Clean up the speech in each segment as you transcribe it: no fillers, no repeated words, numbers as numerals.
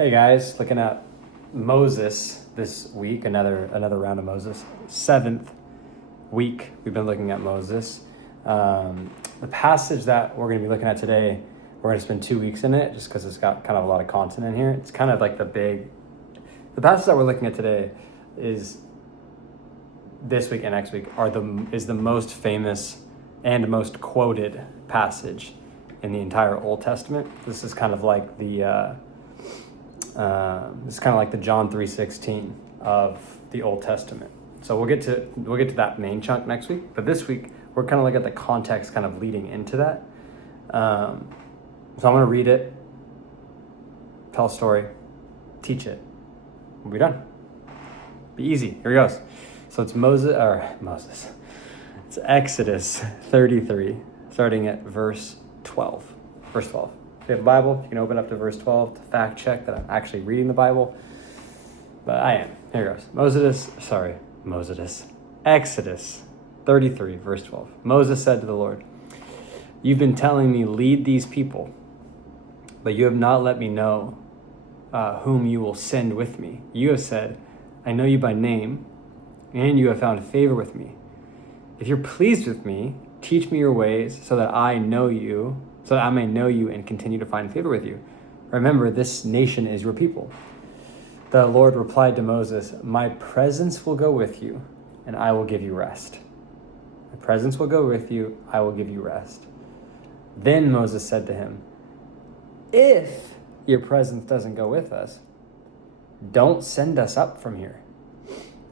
Hey guys, looking at Moses this week, another round of Moses. 7th week we've been looking at Moses. The passage that we're going to be looking at today, we're going to spend 2 weeks in it just because it's got kind of a lot of content in here. It's kind of like the passage that we're looking at today is this week and next week is the most famous and most quoted passage in the entire Old Testament. This is kind of like the John 3:16 of the Old Testament. So we'll get to that main chunk next week. But this week we're kind of looking at the context kind of leading into that. So I'm going to read it, tell a story, teach it. We'll be done. Be easy. Here it goes. So it's Moses. It's Exodus 33, starting at verse 12. Verse 12. If you have a Bible, you can open up to verse 12 to fact check that I'm actually reading the Bible. But I am. Here it goes. Exodus 33, verse 12. Moses said to the Lord, "You've been telling me, lead these people, but you have not let me know whom you will send with me. You have said, I know you by name, and you have found favor with me. If you're pleased with me, teach me your ways so that I may know you and continue to find favor with you. Remember, this nation is your people." The Lord replied to Moses, "My presence will go with you, and I will give you rest." My presence will go with you, I will give you rest. Then Moses said to him, "If your presence doesn't go with us, don't send us up from here.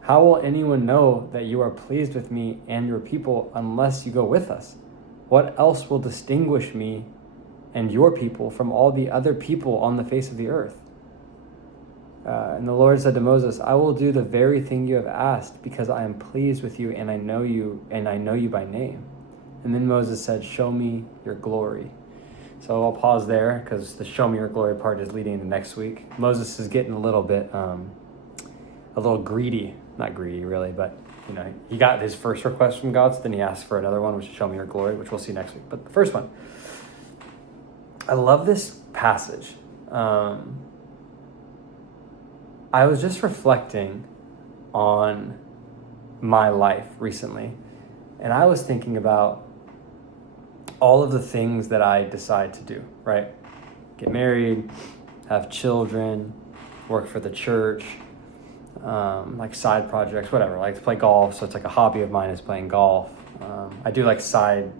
How will anyone know that you are pleased with me and your people unless you go with us? What else will distinguish me and your people from all the other people on the face of the earth?" And the Lord said to Moses, "I will do the very thing you have asked, because I am pleased with you and I know you by name." And then Moses said, "Show me your glory." So I'll pause there because the "show me your glory" part is leading into next week. Moses is getting a little greedy. Not greedy really, but he got his first request from God, so then he asked for another one, which is "show me your glory," which we'll see next week. But the first one, I love this passage. I was just reflecting on my life recently, and I was thinking about all of the things that I decide to do, right? Get married, have children, work for the church, like side projects, whatever. I like to play golf, so it's like a hobby of mine is playing golf. I do like side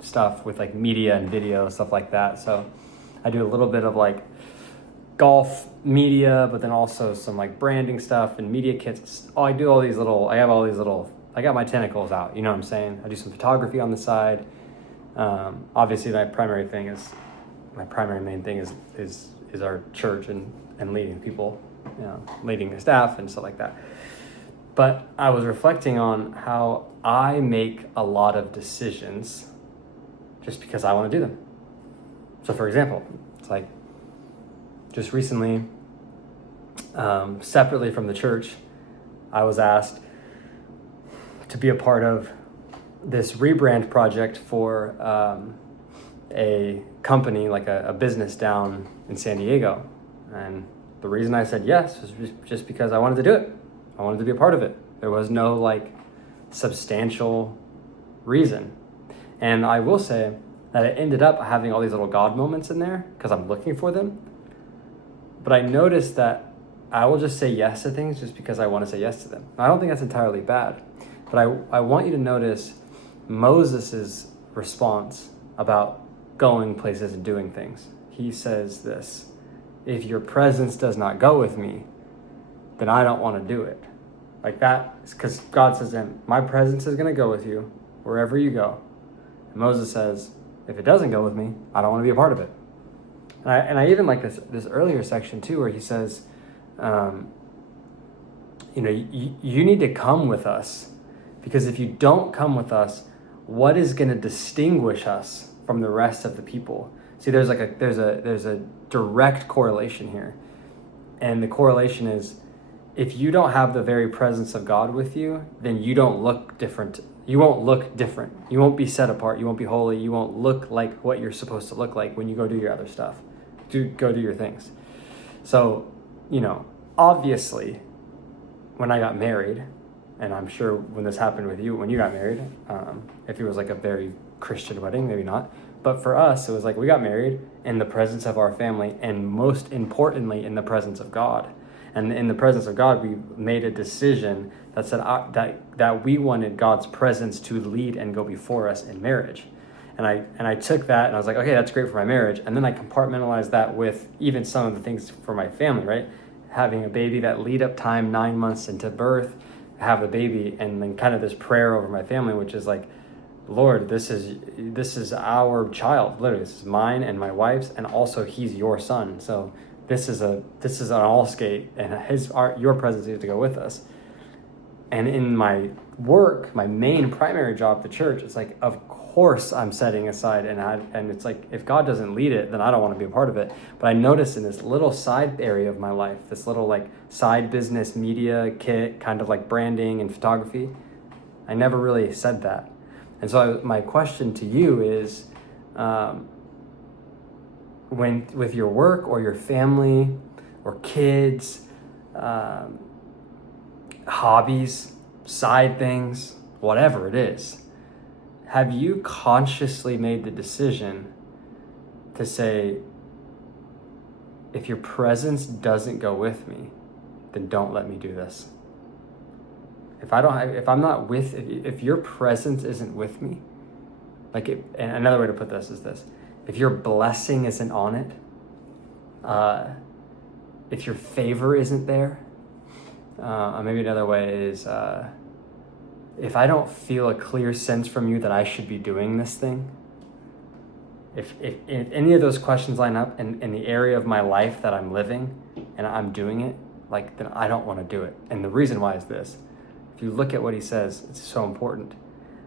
stuff with like media and video, stuff like that. So I do a little bit of like golf media, but then also some like branding stuff and media kits. I got my tentacles out, you know what I'm saying? I do some photography on the side. Obviously my primary main thing is our church and leading people, leading the staff and stuff like that. But I was reflecting on how I make a lot of decisions just because I want to do them. So for example, it's like just recently, separately from the church, I was asked to be a part of this rebrand project for a company, like a business down in San Diego. And the reason I said yes was just because I wanted to do it. I wanted to be a part of it. There was no like substantial reason. And I will say that it ended up having all these little God moments in there because I'm looking for them. But I noticed that I will just say yes to things just because I want to say yes to them. I don't think that's entirely bad. But I want you to notice Moses' response about going places and doing things. He says this: "If your presence does not go with me, then I don't want to do it." Like that, because God says to him, "My presence is going to go with you wherever you go." And Moses says, "If it doesn't go with me, I don't want to be a part of it." And I even like this earlier section too, where he says, you need to come with us, because if you don't come with us, what is going to distinguish us from the rest of the people? See, there's a direct correlation here, and the correlation is, if you don't have the very presence of God with you, then you don't look different. You won't look different. You won't be set apart. You won't be holy. You won't look like what you're supposed to look like when you go do your other stuff. Go do your things. So, obviously, when I got married, and I'm sure when this happened with you, when you got married, if it was like a very Christian wedding, maybe not. But for us, it was like we got married in the presence of our family, and most importantly, in the presence of God. And in the presence of God, we made a decision that said that we wanted God's presence to lead and go before us in marriage. And I took that and I was like, okay, that's great for my marriage. And then I compartmentalized that with even some of the things for my family, right? Having a baby, that lead up time, 9 months into birth, have the baby, and then kind of this prayer over my family, which is like, Lord, this is our child. Literally, this is mine and my wife's, and also he's your son. So this is an all skate, and your presence needs to go with us. And in my work, my main primary job at the church, it's like, of course I'm setting aside, and it's like, if God doesn't lead it, then I don't want to be a part of it. But I noticed in this little side area of my life, this little like side business media kit, kind of like branding and photography, I never really said that. And so my question to you is, when with your work or your family or kids, hobbies, side things, whatever it is, have you consciously made the decision to say, if your presence doesn't go with me, then don't let me do this? If your presence isn't with me, and another way to put this is this: if your blessing isn't on it, if your favor isn't there, maybe another way is, if I don't feel a clear sense from you that I should be doing this thing, if any of those questions line up in the area of my life that I'm living and I'm doing it, then I don't want to do it. And the reason why is this: if you look at what he says, it's so important.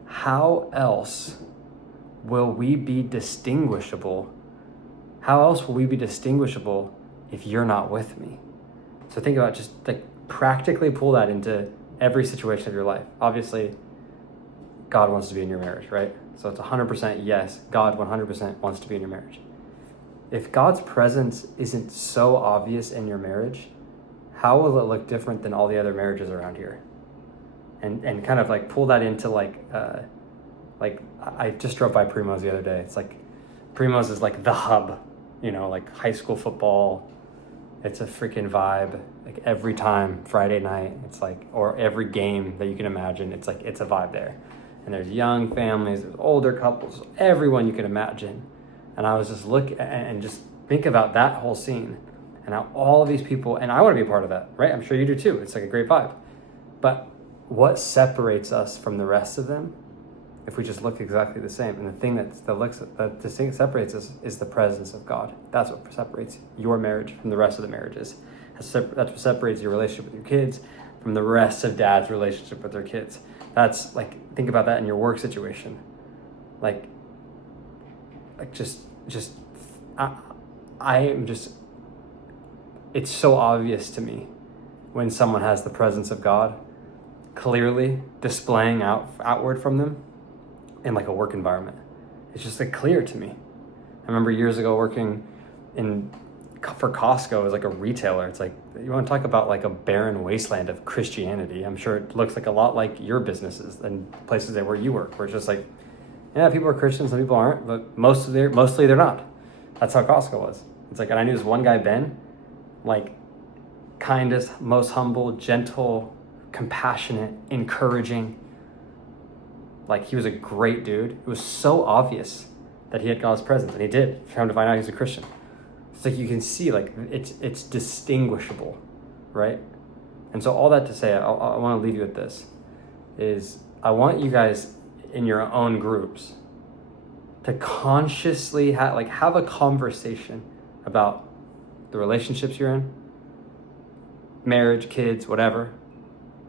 How else will we be distinguishable? How else will we be distinguishable if you're not with me? So think about, just like practically pull that into every situation of your life. Obviously, God wants to be in your marriage, right? So it's 100% yes, God 100% wants to be in your marriage. If God's presence isn't so obvious in your marriage, how will it look different than all the other marriages around here? And kind of like pull that into like I just drove by Primo's the other day. It's like Primo's is like the hub, like high school football. It's a freaking vibe. Like every time Friday night, it's like, or every game that you can imagine, it's like, it's a vibe there. And there's young families, there's older couples, everyone you can imagine. And I was just and just think about that whole scene and how all of these people, and I want to be a part of that, right? I'm sure you do too. It's like a great vibe. But what separates us from the rest of them, if we just look exactly the same? And the thing that separates us is the presence of God. That's what separates your marriage from the rest of the marriages. That's what separates your relationship with your kids from the rest of dad's relationship with their kids. That's like, think about that in your work situation. It's so obvious to me when someone has the presence of God clearly displaying outward from them in like a work environment. It's just like clear to me. I remember years ago working for Costco as like a retailer. It's like, you want to talk about like a barren wasteland of Christianity. I'm sure it looks like a lot like your businesses and places where you work, where it's just like, yeah, people are Christians, some people aren't, but mostly they're not. That's how Costco was. It's like, and I knew this one guy, Ben, like kindest, most humble, gentle, compassionate, encouraging. Like, he was a great dude. It was so obvious that he had God's presence, and he did. Come to find out he's a Christian. It's like you can see, like, it's distinguishable, right? And so all that to say, I want to leave you with this, is I want you guys in your own groups to consciously have a conversation about the relationships you're in, marriage, kids, whatever,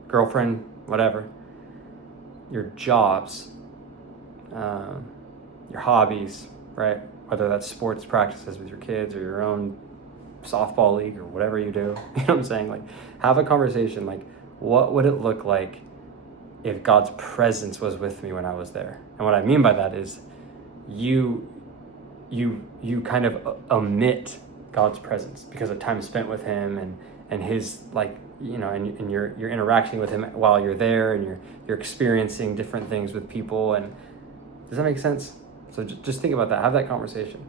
girlfriend, whatever, your jobs, your hobbies, right? Whether that's sports practices with your kids or your own softball league or whatever you do, you know what I'm saying? Like, have a conversation, like, what would it look like if God's presence was with me when I was there? And what I mean by that is you kind of omit God's presence because of time spent with him and his, like, you know, and you're interacting with him while you're there, and you're experiencing different things with people. And does that make sense? So just think about that, have that conversation,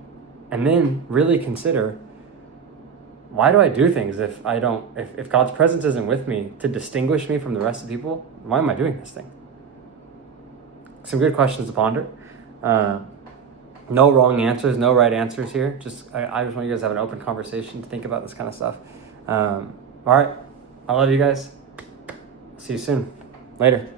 and then really consider, why do I do things if God's presence isn't with me to distinguish me from the rest of the people? Why am I doing this thing? Some good questions to ponder. No wrong answers, no right answers here. I just want you guys to have an open conversation to think about this kind of stuff. All right. I love you guys. See you soon. Later.